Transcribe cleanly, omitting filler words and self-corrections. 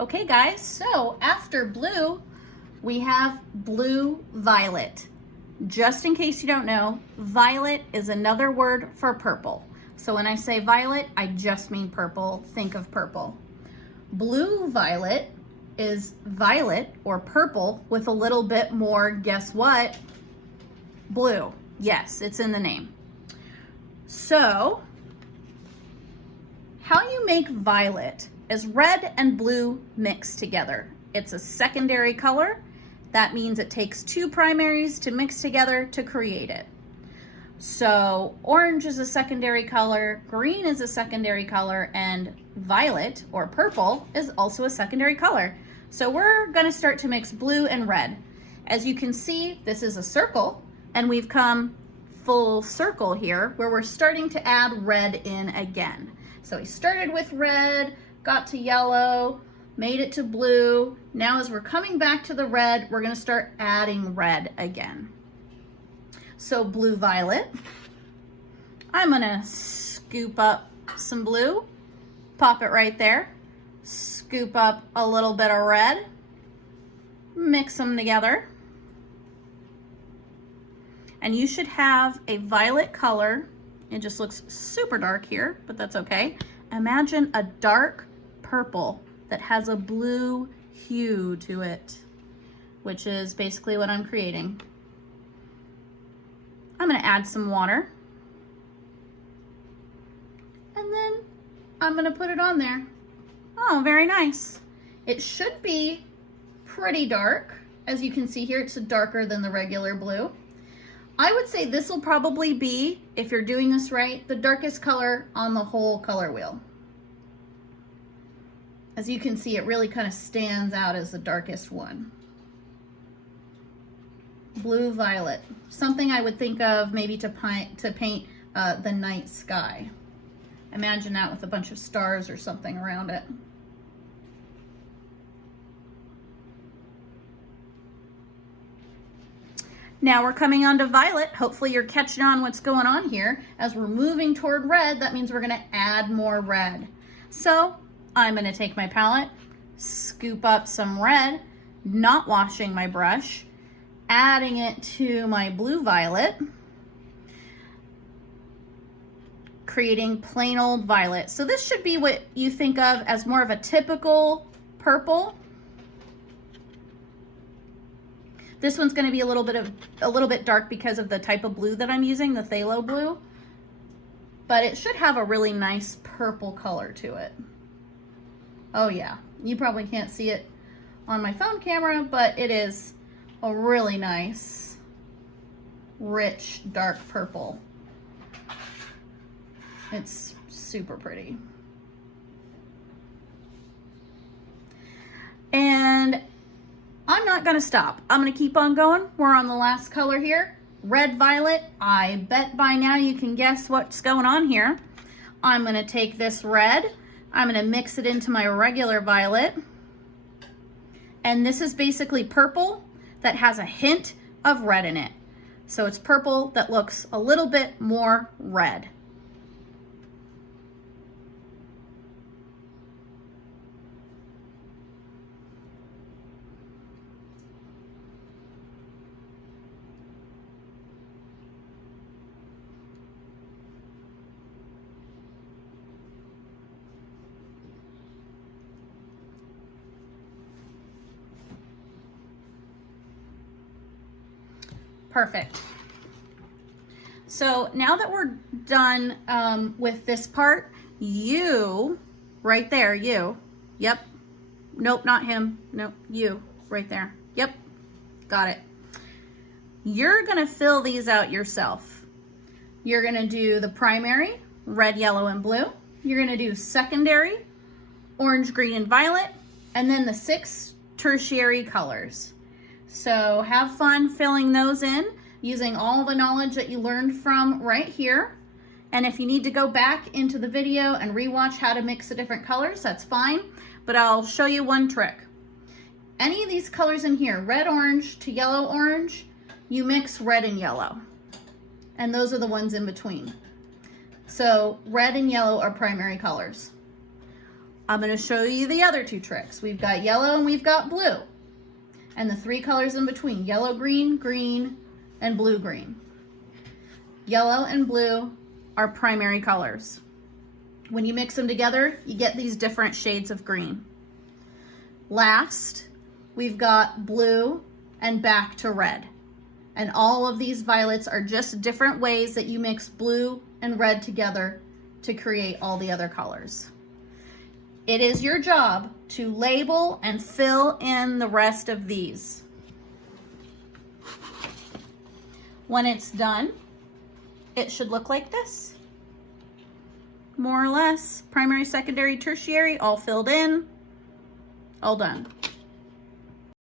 Okay guys, so after blue, we have blue violet. Just in case you don't know, violet is another word for purple. So when I say violet, I just mean purple. Think of purple. Blue violet is violet or purple with a little bit more, guess what? Blue. Yes, it's in the name. So, how you make violet is red and blue mixed together. It's a secondary color. That means it takes two primaries to mix together to create it. So orange is a secondary color, green is a secondary color, and violet or purple is also a secondary color. So we're gonna start to mix blue and red. As you can see, this is a circle, and we've come full circle here where we're starting to add red in again. So we started with red, got to yellow, made it to blue. Now as we're coming back to the red, we're gonna start adding red again. So blue violet, I'm gonna scoop up some blue, pop it right there, scoop up a little bit of red, mix them together. And you should have a violet color. It just looks super dark here, but that's okay. Imagine a dark purple that has a blue hue to it, which is basically what I'm creating. I'm gonna add some water, and then I'm gonna put it on there. Oh, very nice. It should be pretty dark. As you can see here, it's darker than the regular blue. I would say this will probably be, if you're doing this right, the darkest color on the whole color wheel. As you can see, it really kind of stands out as the darkest one. Blue violet, something I would think of maybe to paint the night sky. Imagine that with a bunch of stars or something around it. Now we're coming on to violet. Hopefully you're catching on what's going on here. As we're moving toward red, that means we're gonna add more red. So I'm gonna take my palette, scoop up some red, not washing my brush, adding it to my blue violet, creating plain old violet. So this should be what you think of as more of a typical purple. This one's going to be a little bit dark because of the type of blue that I'm using, the phthalo blue, but it should have a really nice purple color to it. Oh yeah, you probably can't see it on my phone camera, but it is a really nice, rich, dark purple. It's super pretty. And I'm not gonna stop. I'm gonna keep on going. We're on the last color here, red violet. I bet by now you can guess what's going on here. I'm gonna take this red, I'm gonna mix it into my regular violet. And this is basically purple that has a hint of red in it. So it's purple that looks a little bit more red. Perfect. So now that we're done with this part, you, right there, you, yep. Nope, not him. Nope, you, right there. Yep, got it. You're gonna fill these out yourself. You're gonna do the primary, red, yellow, and blue. You're gonna do secondary, orange, green, and violet, and then the 6 tertiary colors. So have fun filling those in using all the knowledge that you learned from right here. And if you need to go back into the video and rewatch how to mix the different colors, that's fine. But I'll show you one trick. Any of these colors in here, red orange to yellow orange, you mix red and yellow. And those are the ones in between. So red and yellow are primary colors. I'm going to show you the other two tricks. We've got yellow and we've got blue. And the three colors in between, yellow, green, green, and blue, green. Yellow and blue are primary colors. When you mix them together, you get these different shades of green. Last, we've got blue and back to red. And all of these violets are just different ways that you mix blue and red together to create all the other colors. It is your job to label and fill in the rest of these. When it's done, it should look like this. More or less, primary, secondary, tertiary, all filled in, all done.